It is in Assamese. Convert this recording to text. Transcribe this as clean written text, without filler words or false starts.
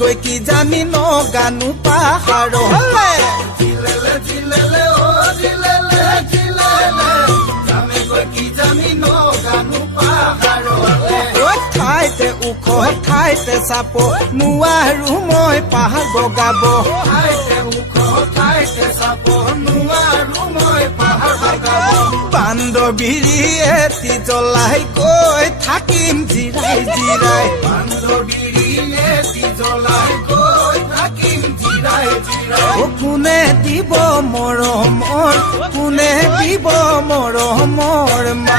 গৈ কি জানি ন গানো পাহাৰলে জিলেলে জিলেলে ও জিলেলে জিলেলে জামে গৈ কি জানি ন গানো পাহাৰলে ঠাইতে ওখ ঠাইতে চাপ নোৱাৰো মই পাহাৰ বগাব ঠাইতে ওখ ঠাইতে চাপ নোৱাৰো মই পাহাৰ বগাব বান্দৰবিৰি এটি জ্বলাই গৈ থাকিম জিৰাই জিৰাই বান্দৰবিৰি এটি জ্বলাই গৈ থাকিম জিৰাই জিৰাই কোনে দিব মৰমৰ কোনে দিব মৰমৰ মা